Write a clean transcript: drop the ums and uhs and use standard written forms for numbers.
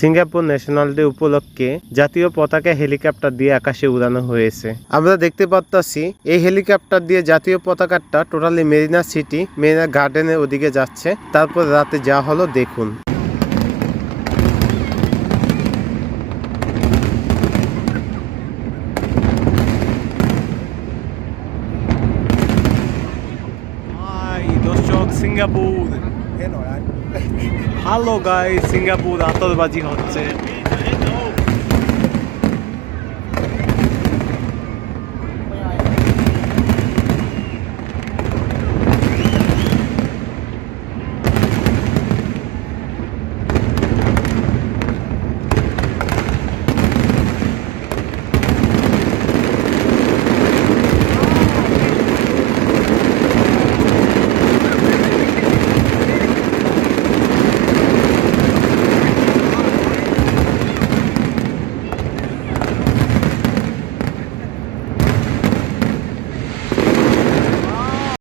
Singapore national day উপলক্ষে জাতীয় পতাকা হেলিকপ্টার দিয়ে আকাশে উড়ানো হয়েছে। আমরা দেখতে পাচ্ছি এই হেলিকপ্টার দিয়ে জাতীয় পতাকাটা টোটালি মেরিনা সিটি, মেরিনা গার্ডেনের ওদিকে যাচ্ছে। তারপর রাতে যা হলো দেখুন। দর্শক সিঙ্গাপুর, হ্যালো গাইস, সিঙ্গাপুর আতশবাজি হচ্ছে।